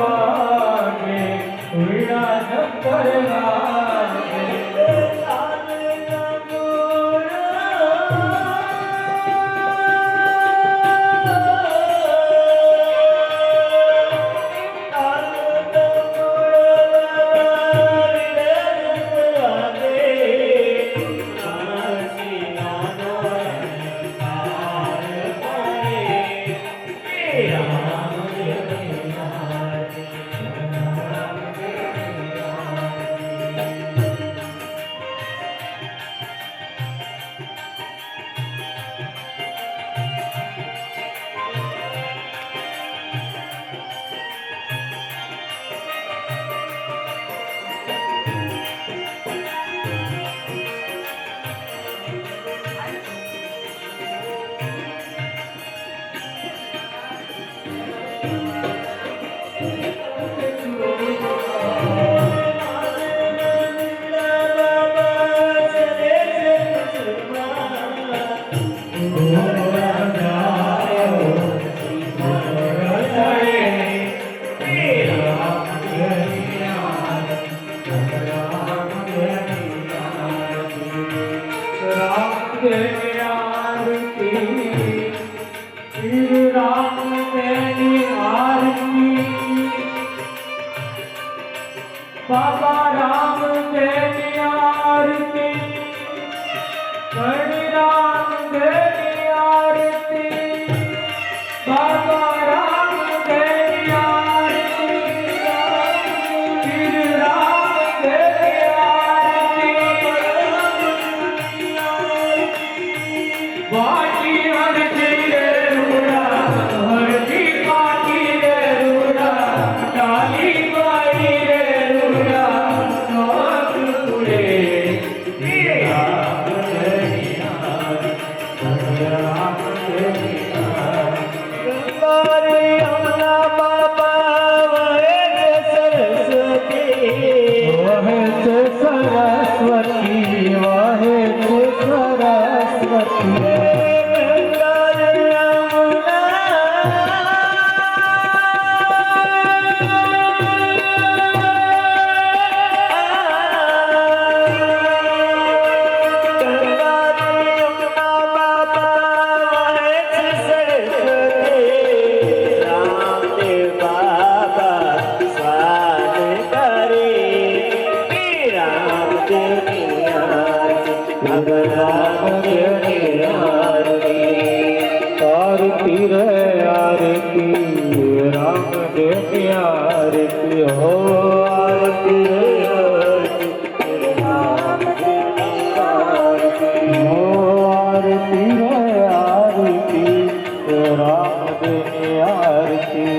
વાગે વીણા શંકર વાગે बाबा राम तेरी आरती हरि राम तेरी आरती बाबा राम तेरी आरती श्री राम तेरी आरती बाकी हरती रे रूड़ा हरती बाकी रे रूड़ा डाली बाई रे सरस्वती वाहे सरस्वती आरती रे आरती राम देव आरती हो आरती रे आरती राम देव आरती हो आरती रे आरती राम देव आरती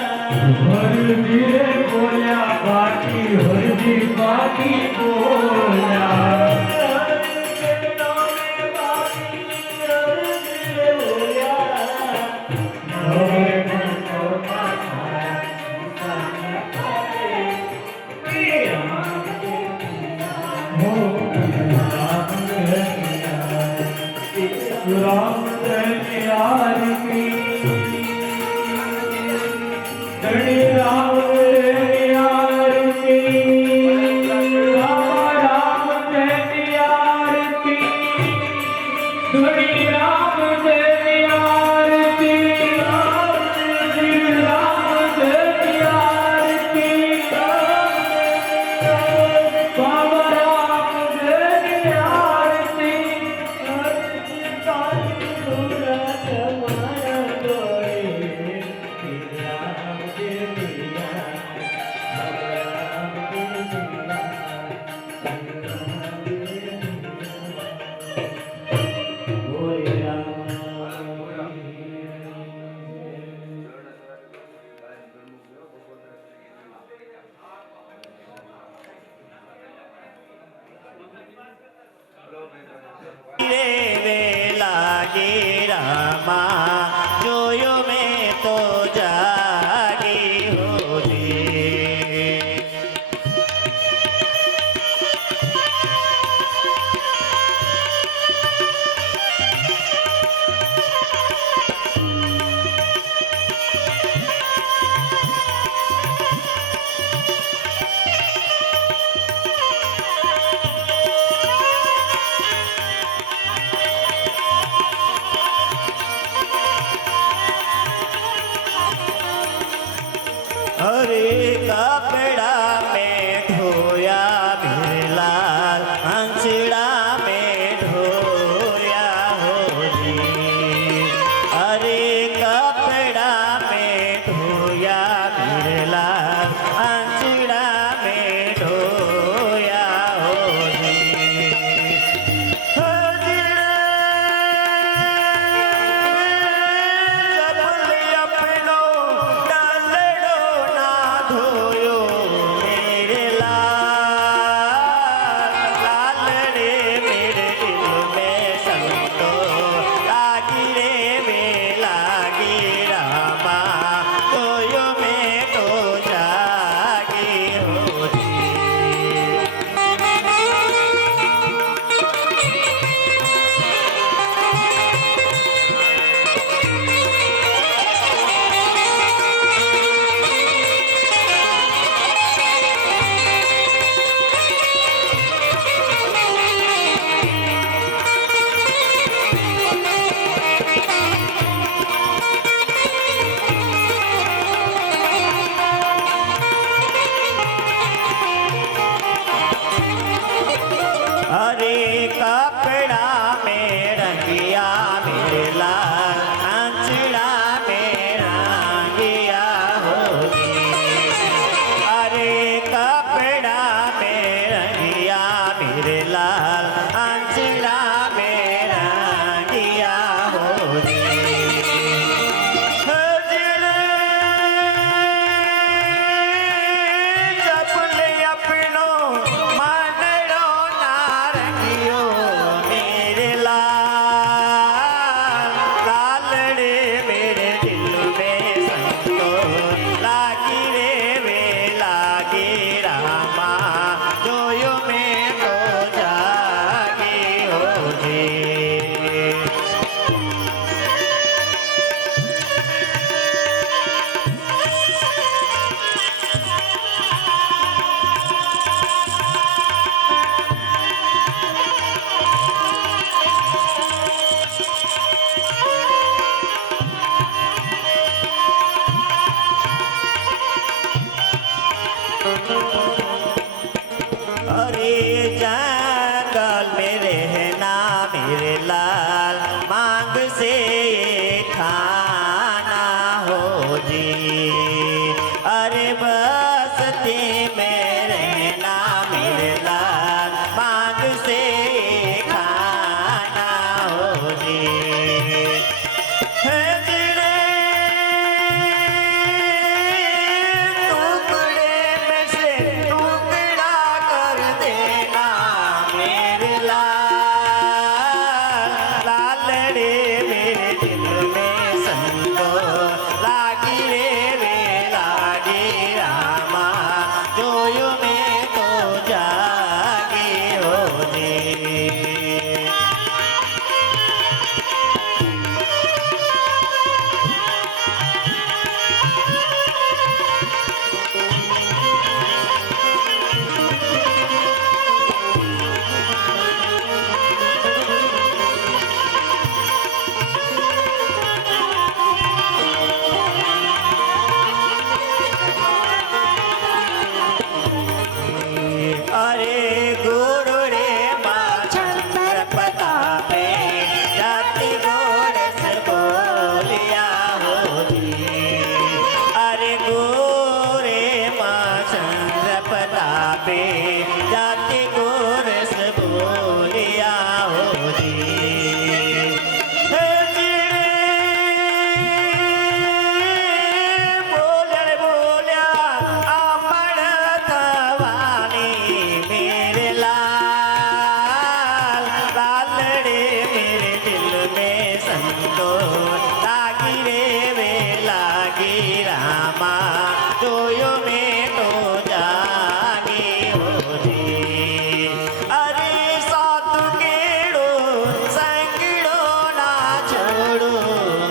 हरजी रे बोलिया बाकी हरजी बाकी बोलिया अरे जंगल में रहना मेरे लाल मांग से खाना हो जी। अरे बस्ती में रहना मेरे लाल मांग से खाना हो जी। टुकड़े में से टुकड़ा कर देना मेरे लाल लालड़े मेरे दिल में संतो लागी रे वे लागी रामा जोयो में तो जागी हो जी। अरे गुरु रे माछंद्र प्रतापे जाति गोरस बोलिया होती। अरे गोरे माछंद्र प्रतापे जाति गोरस बोलिया होती। बोलिया अमर थवानी मेरे लाल लालड़े मेरे दिल में संतो लागी रे वे लागी रामा जोयो में तो जागी हो जी। अरे सात केड़ो संगड़ो ना छोड़ो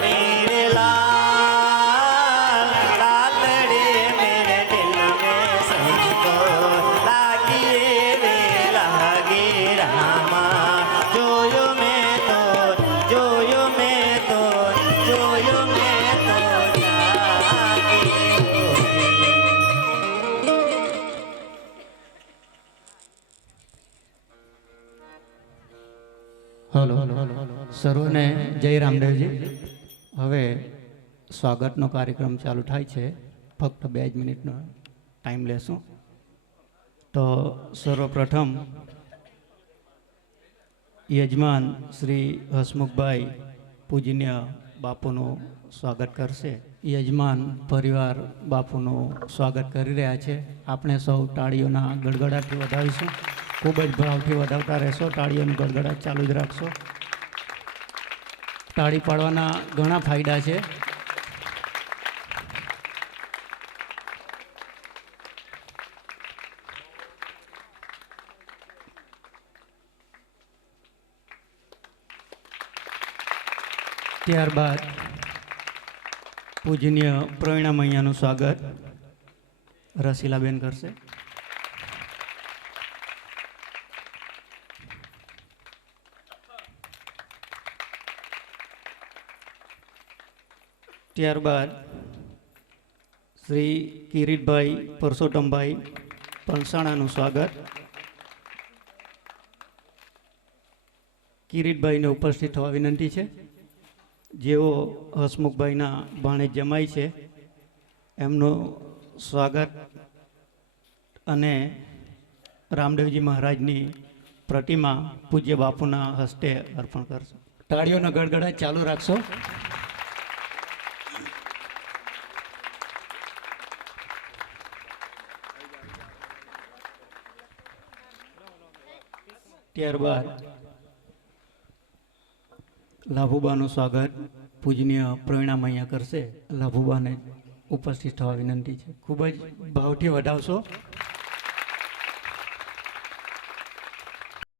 मेरे लाल लालड़े मेरे दिल में संतो लागी रे वे लागी रामा जोयो में तो जोयो में तो जोयो में तो जागी हो। હલો સર્વને જય રામદેવજી. હવે સ્વાગતનો કાર્યક્રમ ચાલુ થાય છે. ફક્ત 2 જ મિનિટનો ટાઈમ લેશું. તો સર્વપ્રથમ યજમાન શ્રી હસમુખભાઈ પૂજનીય બાપુનું સ્વાગત કરશે. યજમાન પરિવાર બાપુનું સ્વાગત કરી રહ્યા છે. આપણે સૌ તાળીઓના ગડગડાટથી વધાવીશું. ખૂબ જ ભાવથી વધાવતા રહેશો. તાળીઓનું ગડગડાટ ચાલુ જ રાખશો. તાળી પાડવાના ઘણા ફાયદા છે. ત્યારબાદ પૂજનીય પ્રવીણા મૈયાનું સ્વાગત રસીલાબેન કરશે. ત્યારબાદ શ્રી કિરીટભાઈ પરસોત્તમભાઈ પલસાણાનું સ્વાગત. કિરીટભાઈને ઉપસ્થિત થવા વિનંતી છે. જેઓ હસમુખભાઈના ભાણેજ જમાઈ છે એમનું સ્વાગત અને રામદેવજી મહારાજની પ્રતિમા પૂજ્ય બાપુના હસ્તે અર્પણ કરશે. તાળીઓનો ગડગડાટ ચાલુ રાખશો. ત્યારબાદ લાભુબાનું સ્વાગત પૂજનીય પ્રવીણા મૈયા કરશે. લાભુબાને ઉપસ્થિત થવા વિનંતી છે. ખૂબ જ ભાવથી વધાવશો.